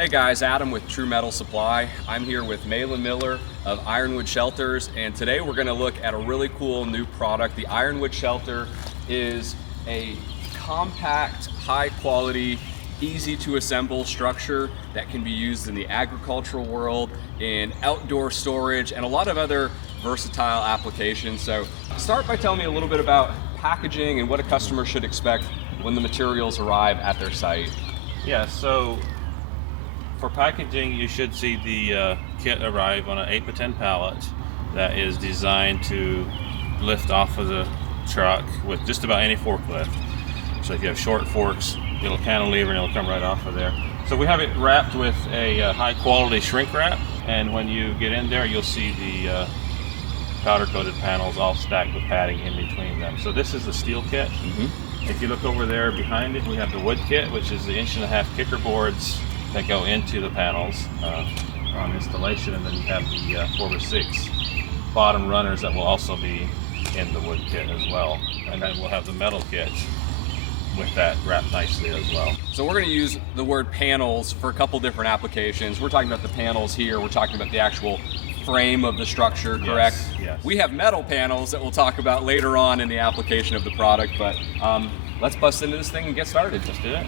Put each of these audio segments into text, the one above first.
Hey guys, Adam with True Metal Supply. I'm here with Malin Miller of Ironwood Shelters, and today we're going to look at a really cool new product. The Ironwood Shelter is a compact, high quality, easy to assemble structure that can be used in the agricultural world, in outdoor storage, and a lot of other versatile applications. So start by telling me a little bit about packaging and what a customer should expect when the materials arrive at their site. Yeah, so for packaging, you should see the kit arrive on an 8x10 pallet that is designed to lift off of the truck with just about any forklift. So if you have short forks, it'll cantilever and it'll come right off of there. So we have it wrapped with a high quality shrink wrap, and when you get in there, you'll see the powder coated panels all stacked with padding in between them. So this is the steel kit. If you look over there behind it, we have the wood kit, which is the 1.5-inch kicker boards that go into the panels on installation, and then you have the 4x6 bottom runners that will also be in the wood kit as well. And then we'll have the metal kit with that wrapped nicely as well. So we're going to use the word panels for a couple different applications. We're talking about the panels here, we're talking about the actual frame of the structure, correct? Yes. We have metal panels that we'll talk about later on in the application of the product, but let's bust into this thing and get started. Let's do it.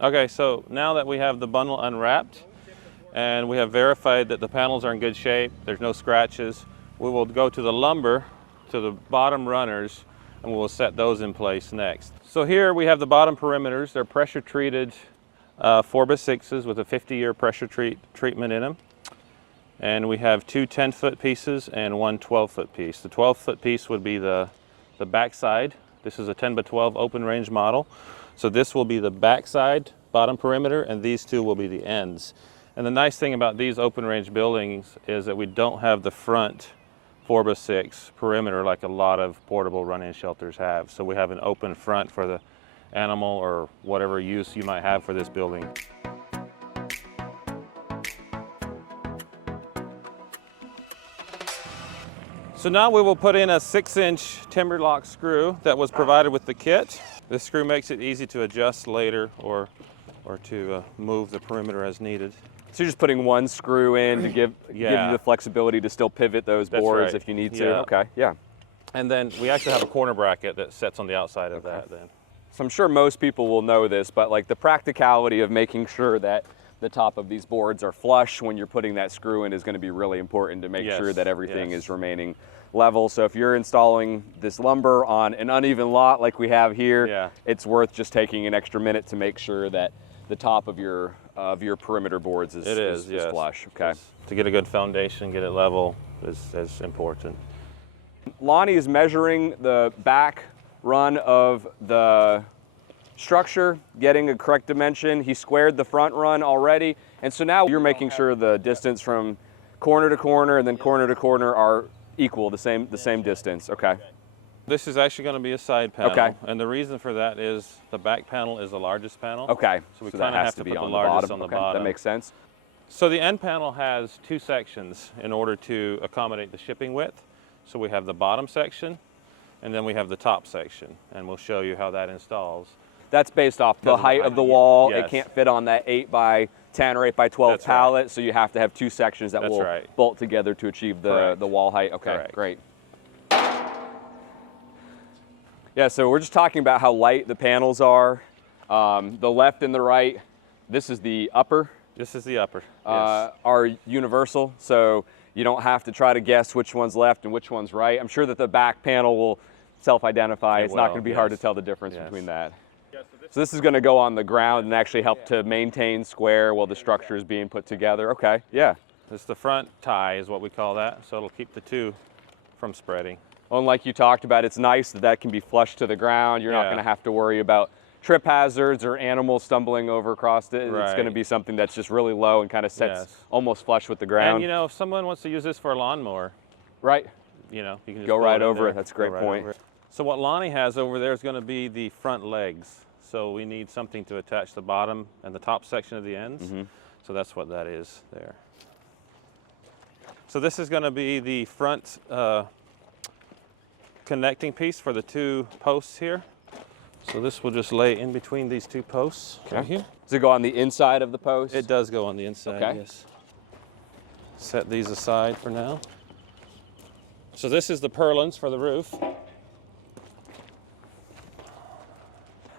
Okay, so now that we have the bundle unwrapped and we have verified that the panels are in good shape, there's no scratches, we will go to the lumber, to the bottom runners, and we'll set those in place next. So here we have the bottom perimeters. They're pressure treated 4x6s with a 50-year pressure treatment in them. And we have two 10-foot pieces and one 12-foot piece. The 12-foot piece would be the back side. This is a 10x12 open range model. So this will be the backside bottom perimeter, and these two will be the ends. And the nice thing about these open range buildings is that we don't have the front 4x6 perimeter like a lot of portable run-in shelters have. So we have an open front for the animal or whatever use you might have for this building. So now we will put in a 6-inch timber lock screw that was provided with the kit. This screw makes it easy to adjust later or to move the perimeter as needed. So you're just putting one screw in to give you the flexibility to still pivot those boards if you need to. Okay, yeah. And then we actually have a corner bracket that sets on the outside of that then. So I'm sure most people will know this, but like the practicality of making sure that the top of these boards are flush when you're putting that screw in is going to be really important to make sure that everything is remaining level. So if you're installing this lumber on an uneven lot like we have here, it's worth just taking an extra minute to make sure that the top of your perimeter boards is flush. Okay. To get a good foundation, get it level is important. Lonnie is measuring the back run of the structure, getting a correct dimension. He squared the front run already, and so now you're making sure the distance from corner to corner and then corner to corner are equal, the same distance. Okay. This is actually going to be a side panel, and the reason for that is the back panel is the largest panel. Okay. So we kind of have to put the largest on the bottom. That makes sense. So the end panel has two sections in order to accommodate the shipping width. So we have the bottom section, and then we have the top section, and we'll show you how that installs. That's based off the height of the wall. It can't fit on that 8x10 or 8x12 pallet, so you have to have two sections that will bolt together to achieve the wall height. Okay, great. Yeah, so we're just talking about how light the panels are. The left and the right, this is the upper. This is the upper, are universal, so you don't have to try to guess which one's left and which one's right. I'm sure that the back panel will self-identify. It's not going to be hard to tell the difference between that. So this is going to go on the ground and actually help to maintain square while the structure is being put together. Okay, yeah. It's the front tie is what we call that, so it'll keep the two from spreading. Well, and like you talked about, it's nice that that can be flush to the ground. You're not going to have to worry about trip hazards or animals stumbling over across it. It's going to be something that's just really low and kind of sets almost flush with the ground. And you know, if someone wants to use this for a lawnmower, you know, you can just go right over it. That's a great point. So what Lonnie has over there is going to be the front legs. So we need something to attach the bottom and the top section of the ends. So that's what that is there. So this is going to be the front connecting piece for the two posts here. So this will just lay in between these two posts right here. Does it go on the inside of the post? It does go on the inside, Okay. yes. Set these aside for now. So this is the purlins for the roof.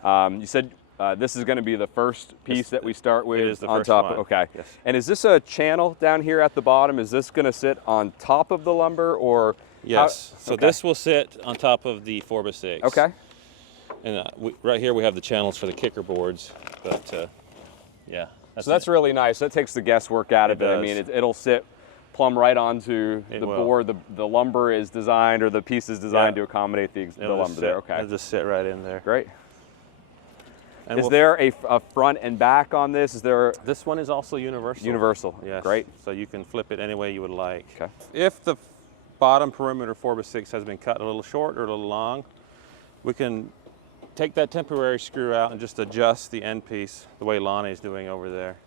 You said this is going to be the first piece that we start with. It is the on first top. one. Okay. Yes. And is this a channel down here at the bottom? Is this going to sit on top of the lumber, or? Yes. So okay. this will sit on top of the 4x6. Okay. And right here we have the channels for the kicker boards, but yeah. So that's really nice. That takes the guesswork out of it. I mean, it'll sit plumb right onto the board. The lumber is designed, or the piece is designed to accommodate the lumber there. Okay. It'll just sit right in there. Great. And is there a front and back on this? Is there? This one is also universal. Universal. Yes. Great. So you can flip it any way you would like. Okay. If the bottom perimeter 4x6 has been cut a little short or a little long, we can take that temporary screw out and just adjust the end piece the way Lonnie's doing over there.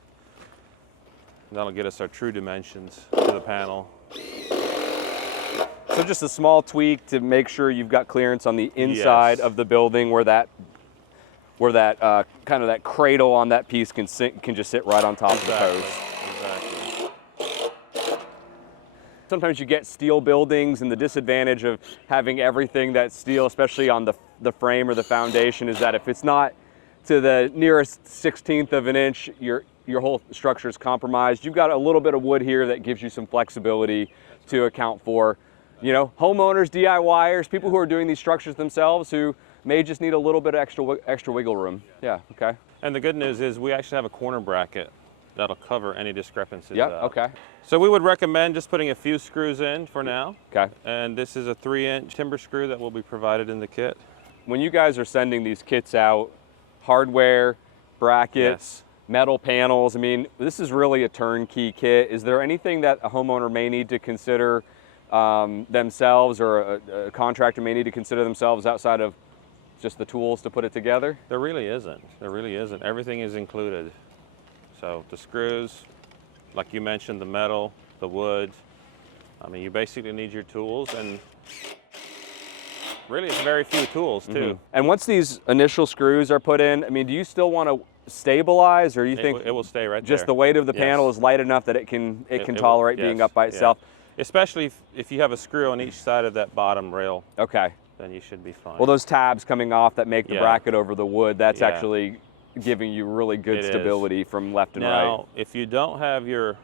And that'll get us our true dimensions to the panel. So just a small tweak to make sure you've got clearance on the inside of the building, where that kind of that cradle on that piece can just sit right on top of the post. Exactly. Sometimes you get steel buildings, and the disadvantage of having everything that's steel, especially on the frame or the foundation, is that if it's not to the nearest 1/16 of an inch, your whole structure is compromised. You've got a little bit of wood here that gives you some flexibility to account for, you know, homeowners, DIYers, people who are doing these structures themselves, who may just need a little bit of extra wiggle room. Yeah, okay. And the good news is we actually have a corner bracket that'll cover any discrepancies. Yep, okay. So we would recommend just putting a few screws in for now. Okay. And this is a 3-inch timber screw that will be provided in the kit. When you guys are sending these kits out, hardware, brackets, metal panels, I mean, this is really a turnkey kit. Is there anything that a homeowner may need to consider themselves, or a contractor may need to consider themselves outside of just the tools to put it together? There really isn't. There really isn't. Everything is included. So the screws, like you mentioned, the metal, the wood. I mean, you basically need your tools, and really it's very few tools too. Mm-hmm. And once these initial screws are put in, I mean, do you still want to stabilize, or you think it will stay right just there? the weight of the panel is light enough that it can tolerate being up by itself? Especially if you have a screw on each side of that bottom rail. Okay. Then you should be fine. Well, those tabs coming off that make the bracket over the wood, that's actually giving you really good stability from left and right. Now, if you don't have your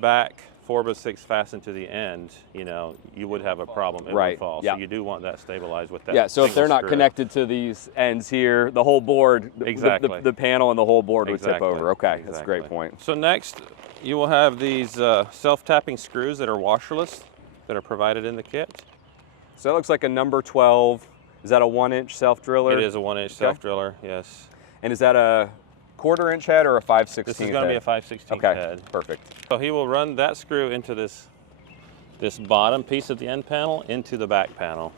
back 4x6 fastened to the end, you know, you would have a problem. It would fall. So you do want that stabilized with that. Yeah, so if they're not screw. connected to these ends here, the whole board, the panel and the whole board would tip over. Okay, that's a great point. So next, you will have these self-tapping screws that are washerless that are provided in the kit. So that looks like a number 12. Is that a 1-inch self-driller? It is a 1-inch self-driller, yes. And is that a 1/4-inch head or a 5/16 This is going to be a 5/16 head. Perfect. So he will run that screw into this bottom piece of the end panel into the back panel.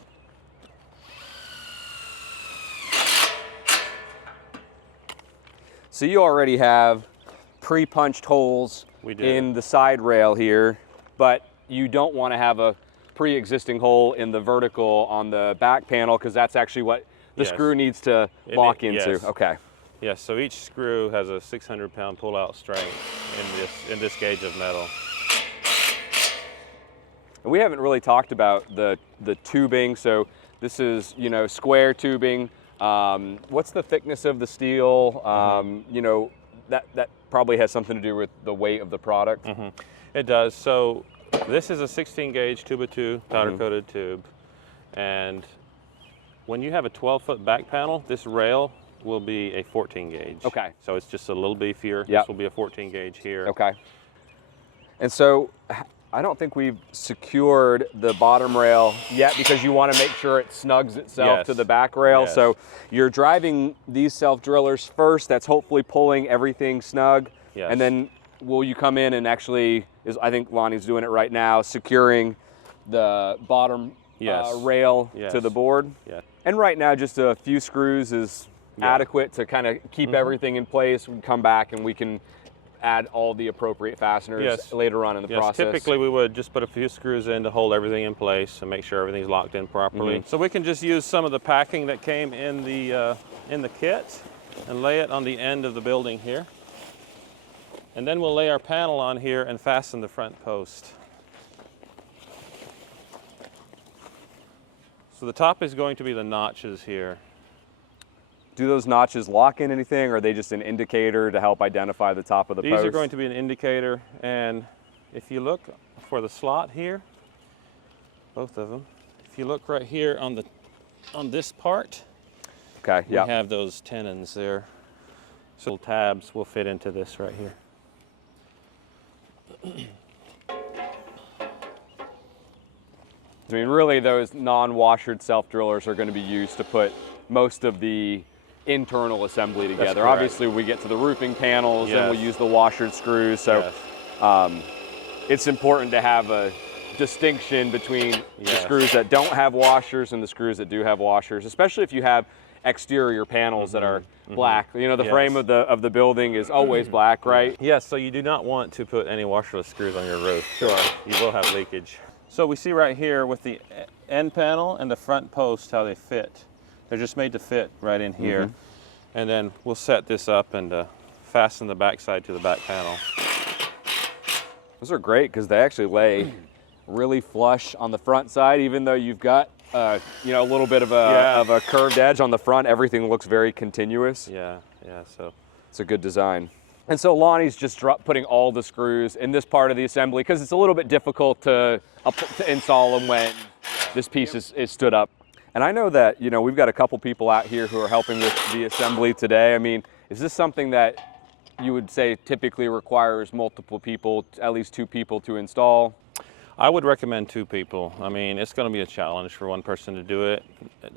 So you already have pre-punched holes in the side rail here, but you don't want to have a pre-existing hole in the vertical on the back panel, because that's actually what the screw needs to lock into. Yes. Okay. Yes, so each screw has a 600-pound pull-out strength in this gauge of metal. And we haven't really talked about the tubing. So this is, you know, square tubing. What's the thickness of the steel? You know, that probably has something to do with the weight of the product. It does. So this is a 16-gauge 2x2 powder-coated tube, and when you have a 12-foot back panel, this rail will be a 14-gauge. Okay. So it's just a little beefier. This will be a 14-gauge here. Okay. And so I don't think we've secured the bottom rail yet, because you want to make sure it snugs itself to the back rail. So you're driving these self-drillers first. That's hopefully pulling everything snug. And then will you come in and actually, I think Lonnie's doing it right now, securing the bottom rail to the board? And right now, just a few screws is adequate to kind of keep everything in place. We can come back and we can add all the appropriate fasteners later on in the process? Typically we would just put a few screws in to hold everything in place and make sure everything's locked in properly. So we can just use some of the packing that came in the kit and lay it on the end of the building here. And then we'll lay our panel on here and fasten the front post. So the top is going to be the notches here. Do those notches lock in anything, or are they just an indicator to help identify the top of the post? These are going to be an indicator, and if you look for the slot here, both of them, if you look right here on this part, we have those tenons there. So tabs will fit into this right here. I mean, really, those non-washered self-drillers are going to be used to put most of the internal assembly together. Obviously, we get to the roofing panels and we'll use the washered screws. So it's important to have a distinction between the screws that don't have washers and the screws that do have washers, especially if you have exterior panels that are black. You know, the frame of the building is always black, right? Yes, so you do not want to put any washerless screws on your roof. Sure. You will have leakage. So we see right here with the end panel and the front post how they fit. They're just made to fit right in here. And then we'll set this up and fasten the backside to the back panel. Those are great because they actually lay really flush on the front side, even though you've got you know, a little bit of a curved edge on the front. Everything looks very continuous. So it's a good design. And so Lonnie's just putting all the screws in this part of the assembly because it's a little bit difficult to install them when this piece is stood up. And I know that, you know, we've got a couple people out here who are helping with the assembly today. I mean, is this something that you would say typically requires multiple people, at least 2 people to install? I would recommend 2 people. I mean, it's going to be a challenge for one person to do it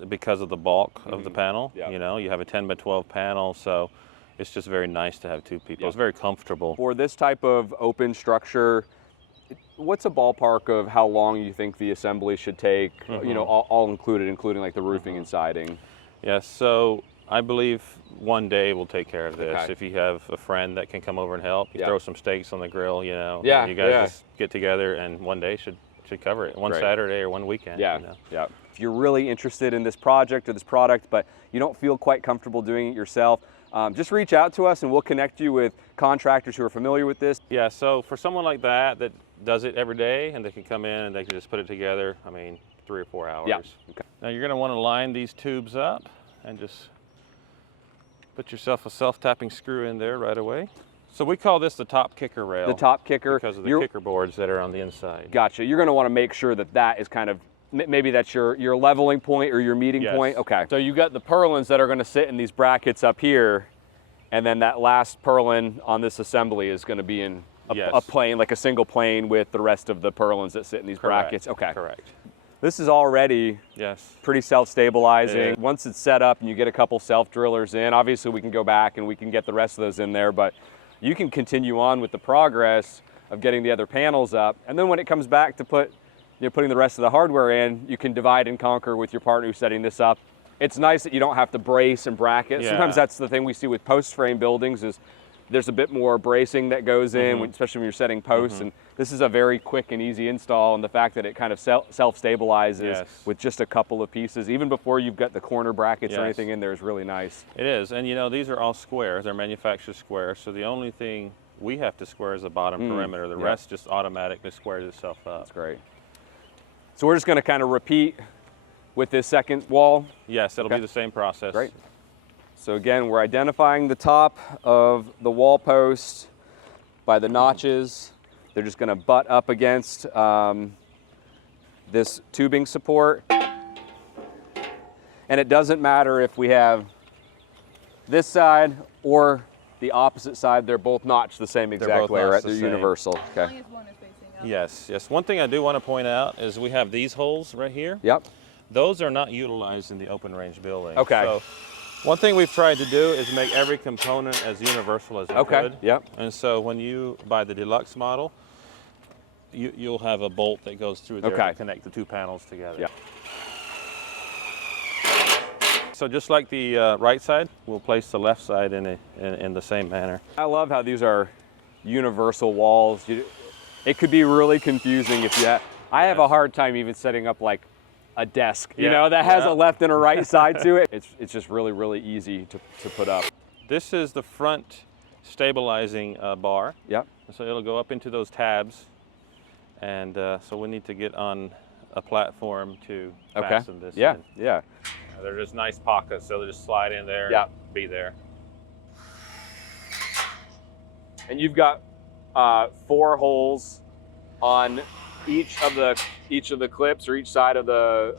because of the bulk of the panel. You know, you have a 10 by 12 panel, so it's just very nice to have 2 people. It's very comfortable. For this type of open structure, what's a ballpark of how long you think the assembly should take, you know, all included, including like the roofing and siding? Yes, so I believe one day will take care of this. If you have a friend that can come over and help, you throw some steaks on the grill, you know, you guys just get together and one day should cover it. One Saturday or one weekend. You know? If you're really interested in this project or this product, but you don't feel quite comfortable doing it yourself, just reach out to us and we'll connect you with contractors who are familiar with this. Yeah, so for someone like that does it every day and they can come in and they can just put it together, I mean, 3 or 4 hours. Now you're going to want to line these tubes up and just put yourself a self-tapping screw in there right away. So we call this the top kicker rail. The top kicker. Because of the kicker boards that are on the inside. Gotcha. You're going to want to make sure that that is kind of, maybe that's your leveling point or your meeting point. Okay. So you got the purlins that are going to sit in these brackets up here, and then that last purlin on this assembly is going to be in a plane, like a single plane with the rest of the purlins that sit in these brackets. Okay. Correct. This is already pretty self-stabilizing. Once it's set up and you get a couple self-drillers in, obviously we can go back and we can get the rest of those in there, but you can continue on with the progress of getting the other panels up. And then when it comes back to putting the rest of the hardware in, you can divide and conquer with your partner who's setting this up. It's nice that you don't have to brace and bracket. Sometimes that's the thing we see with post frame buildings is there's a bit more bracing that goes in, especially when you're setting posts. And this is a very quick and easy install, and the fact that it kind of self-stabilizes with just a couple of pieces, even before you've got the corner brackets or anything in there, is really nice. It is, and you know, these are all squares. They're manufactured squares, so the only thing we have to square is the bottom perimeter. The rest just automatically squares itself up. That's great. So we're just going to kind of repeat with this second wall? Yes, it'll be the same process. Great. So again, we're identifying the top of the wall post by the notches. They're just going to butt up against this tubing support. And it doesn't matter if we have this side or the opposite side. They're both notched the same exact way, right? They're universal. Okay. Yes, yes. One thing I do want to point out is we have these holes right here. Yep. Those are not utilized in the open range building. Okay. So one thing we've tried to do is make every component as universal as we could. Yep. And so when you buy the Deluxe model, you'll have a bolt that goes through there to connect the 2 panels together. Yep. So just like the right side, we'll place the left side in the same manner. I love how these are universal walls. It could be really confusing if you have, I have a hard time even setting up like a desk, you know, that has a left and a right side to it. It's just really, really easy to put up. This is the front stabilizing bar. Yep. So it'll go up into those tabs. And so we need to get on a platform to fasten this in. Yeah. They're just nice pockets, so they just slide in there and be there. And you've got 4 holes on each of the clips or each side of the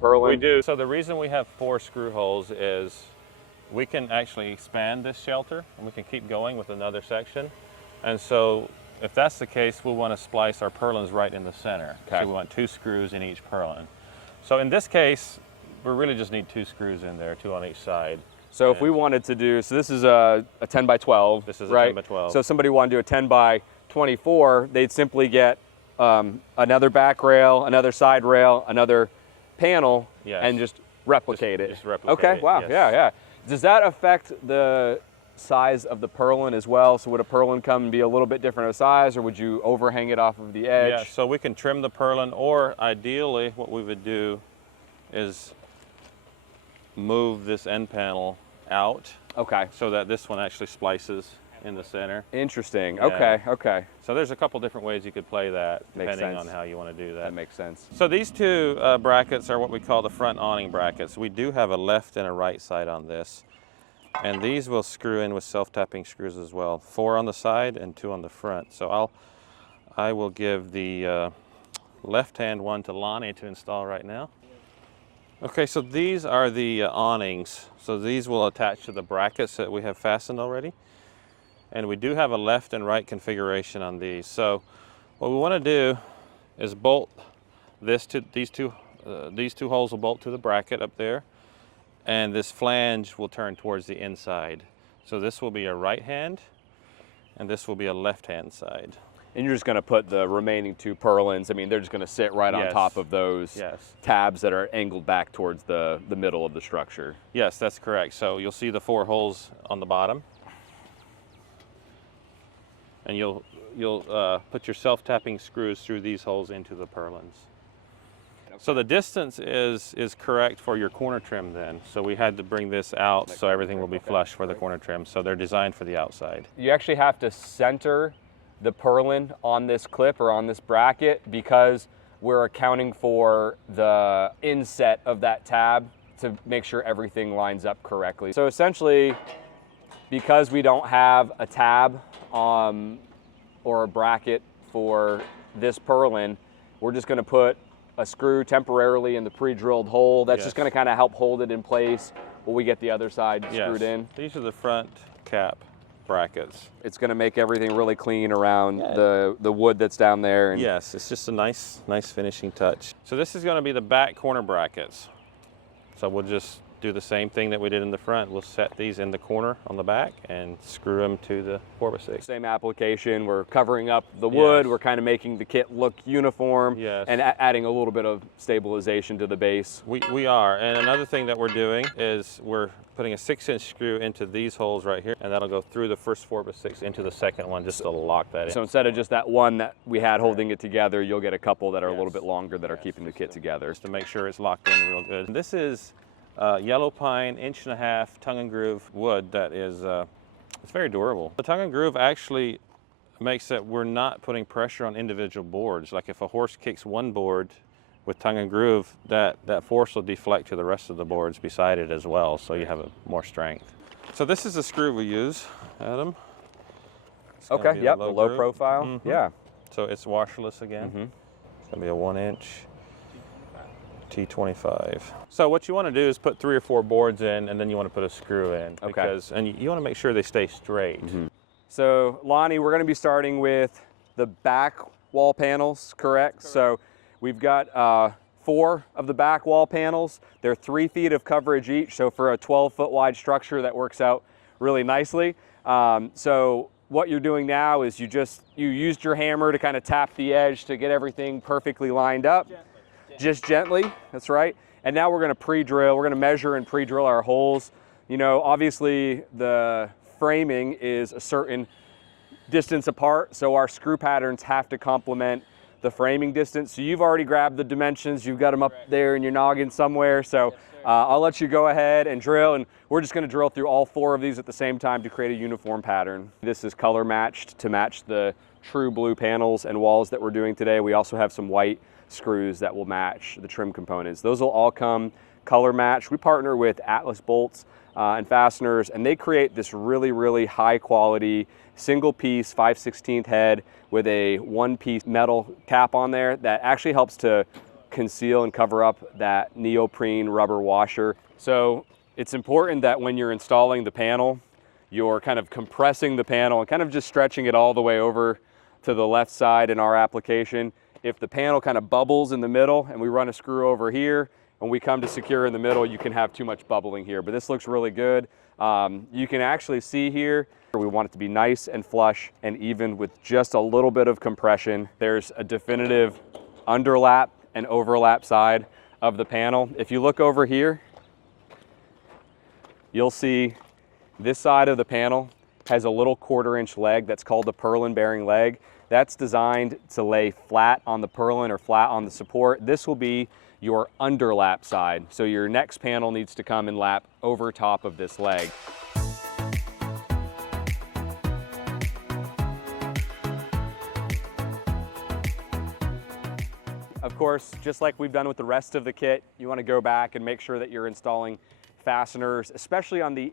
purlin. We do. So the reason we have 4 screw holes is we can actually expand this shelter and we can keep going with another section. And so if that's the case, we'll want to splice our purlins right in the center. So we want 2 screws in each purlin. So in this case, we really just need 2 screws in there, 2 on each side. So if we wanted to do, so this is a 10 by 12. This is a right? 10 by 12. So if somebody wanted to do a 10 by 24, they'd simply get another back rail, another side rail, another panel, and just replicate it. Just replicate it. Wow, yes. yeah. Does that affect the size of the purlin as well? So would a purlin come and be a little bit different of size, or would you overhang it off of the edge? Yeah, so we can trim the purlin, or ideally what we would do is move this end panel out. Okay. So that this one actually splices in the center. Interesting. Yeah. Okay. So there's a couple different ways you could play that, Makes depending sense. on how you want to do that. That makes sense. So these 2 brackets are what we call the front awning brackets. We do have a left and a right side on this. And these will screw in with self-tapping screws as well. 4 on the side and 2 on the front. So I will give the left-hand one to Lonnie to install right now. Okay, so these are the awnings. So these will attach to the brackets that we have fastened already. And we do have a left and right configuration on these. So what we want to do is bolt this to these two holes will bolt to the bracket up there. And this flange will turn towards the inside. So this will be a right hand, and this will be a left hand side. And you're just going to put the remaining 2 purlins, I mean, they're just going to sit right on top of those tabs that are angled back towards the middle of the structure. Yes, that's correct. So you'll see the 4 holes on the bottom. And you'll put your self-tapping screws through these holes into the purlins. So the distance is correct for your corner trim then. So we had to bring this out so everything will be flush for the corner trim. So they're designed for the outside. You actually have to center the purlin on this clip or on this bracket because we're accounting for the inset of that tab to make sure everything lines up correctly. So essentially, because we don't have a tab or a bracket for this purlin, we're just going to put a screw temporarily in the pre-drilled hole. That's just going to kind of help hold it in place while we get the other side screwed in. These are the front cap brackets. It's going to make everything really clean around the wood that's down there. And yes, it's just a nice finishing touch. So this is going to be the back corner brackets. So we'll just do the same thing that we did in the front. We'll set these in the corner on the back and screw them to the 4x6. Same application. We're covering up the wood. We're kind of making the kit look uniform and adding a little bit of stabilization to the base. We are. And another thing that we're doing is we're putting a 6-inch screw into these holes right here, and that'll go through the first 4x6 into the second one just to lock that in. So instead of just that one that we had holding it together, you'll get a couple that are a little bit longer that are keeping the kit together. Just to make sure it's locked in real good. And this is yellow pine 1.5 inch tongue and groove wood that is it's very durable. The tongue and groove actually makes it we're not putting pressure on individual boards. Like if a horse kicks one board with tongue and groove, that force will deflect to the rest of the boards beside it as well, so you have more strength. So this is the screw we use, Adam. Okay, yep, the low profile. Yeah. So it's washerless again. It's gonna be a 1-inch T25. So what you want to do is put 3 or 4 boards in, and then you want to put a screw in. And you want to make sure they stay straight. So Lonnie, we're going to be starting with the back wall panels, correct? So we've got 4 of the back wall panels. They're 3 feet of coverage each. So for a 12-foot wide structure, that works out really nicely. So what you're doing now is you used your hammer to kind of tap the edge to get everything perfectly lined up. Just gently, that's right. And now we're going to pre-drill. We're going to measure and pre-drill our holes. You know, obviously the framing is a certain distance apart, so our screw patterns have to complement the framing distance. So you've already grabbed the dimensions, you've got them up there in your noggin somewhere, so I'll let you go ahead and drill, and we're just going to drill through all 4 of these at the same time to create a uniform pattern. This is color matched to match the true blue panels and walls that we're doing today. We also have some white screws that will match the trim components. Those will all come color matched. We partner with Atlas bolts and fasteners, and they create this really high quality single piece 5/16 head with a 1-piece metal cap on there that actually helps to conceal and cover up that neoprene rubber washer. So it's important that when you're installing the panel, you're kind of compressing the panel and kind of just stretching it all the way over to the left side in our application. If the panel kind of bubbles in the middle and we run a screw over here, when we come to secure in the middle, you can have too much bubbling here, but this looks really good. You can actually see here, we want it to be nice and flush and even with just a little bit of compression. There's a definitive underlap and overlap side of the panel. If you look over here, you'll see this side of the panel has a little 1/4-inch leg that's called the purlin bearing leg. That's designed to lay flat on the purlin or flat on the support. This will be your underlap side. So your next panel needs to come and lap over top of this leg. Of course, just like we've done with the rest of the kit, you want to go back and make sure that you're installing fasteners, especially on the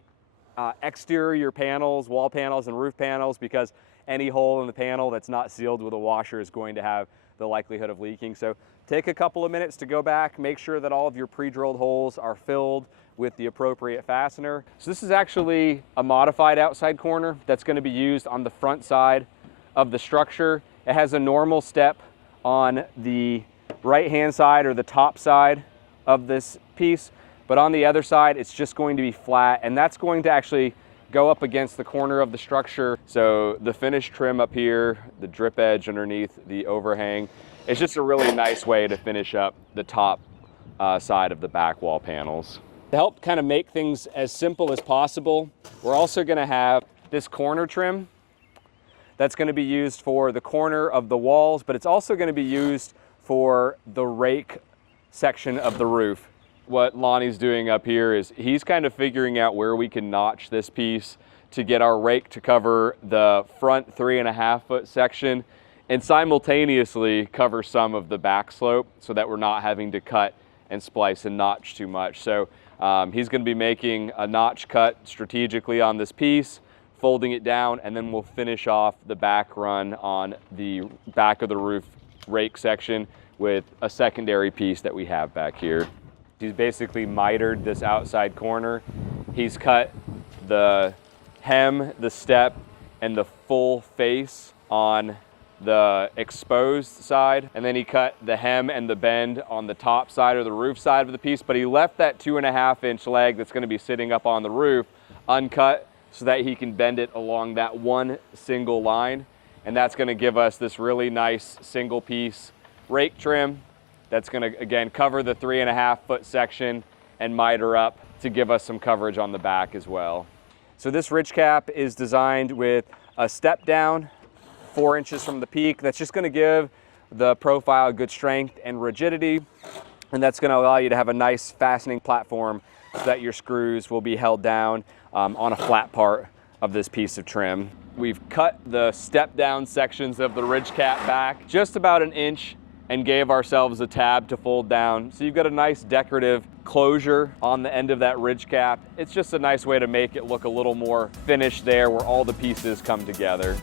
exterior panels, wall panels and roof panels, because any hole in the panel that's not sealed with a washer is going to have the likelihood of leaking. So take a couple of minutes to go back, make sure that all of your pre-drilled holes are filled with the appropriate fastener. So this is actually a modified outside corner that's going to be used on the front side of the structure. It has a normal step on the right-hand side or the top side of this piece, but on the other side, it's just going to be flat, and that's going to actually go up against the corner of the structure. So the finished trim up here, the drip edge underneath the overhang, it's just a really nice way to finish up the top side of the back wall panels. To help kind of make things as simple as possible, we're also going to have this corner trim that's going to be used for the corner of the walls, but it's also going to be used for the rake section of the roof. What Lonnie's doing up here is he's kind of figuring out where we can notch this piece to get our rake to cover the front 3.5-foot section and simultaneously cover some of the back slope so that we're not having to cut and splice and notch too much. So he's going to be making a notch cut strategically on this piece, folding it down, and then we'll finish off the back run on the back of the roof rake section with a secondary piece that we have back here. He's basically mitered this outside corner. He's cut the hem, the step, and the full face on the exposed side, and then he cut the hem and the bend on the top side or the roof side of the piece, but he left that 2.5-inch leg that's going to be sitting up on the roof uncut so that he can bend it along that one single line, and that's going to give us this really nice single piece rake trim that's going to, again, cover the 3.5-foot section and miter up to give us some coverage on the back as well. So this ridge cap is designed with a step down 4 inches from the peak. That's just going to give the profile good strength and rigidity, and that's going to allow you to have a nice fastening platform so that your screws will be held down on a flat part of this piece of trim. We've cut the step down sections of the ridge cap back just about 1 inch and gave ourselves a tab to fold down. So you've got a nice decorative closure on the end of that ridge cap. It's just a nice way to make it look a little more finished there where all the pieces come together.